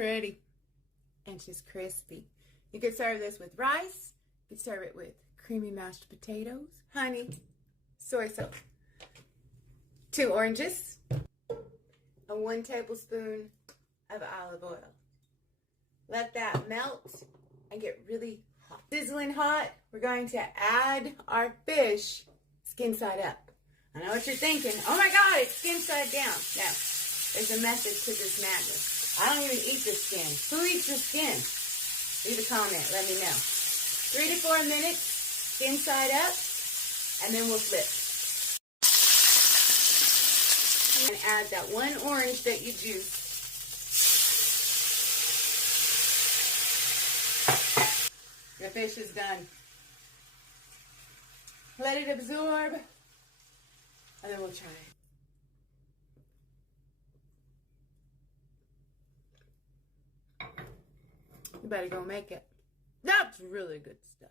pretty. And she's crispy. You could serve this with rice. You could serve it with creamy mashed potatoes, honey, soy sauce, 2 oranges, and 1 tablespoon of olive oil. Let that melt and get really hot. Sizzling hot, we're going to add our fish skin side up. I know what you're thinking. Oh my God, it's skin side down. No, there's a method to this madness. I don't even eat the skin. Who eats the skin? Leave a comment, let me know. 3 to 4 minutes, skin side up, and then we'll flip. And add that 1 orange that you juiced. The fish is done. Let it absorb, and then we'll try it. You better go make it. That's really good stuff.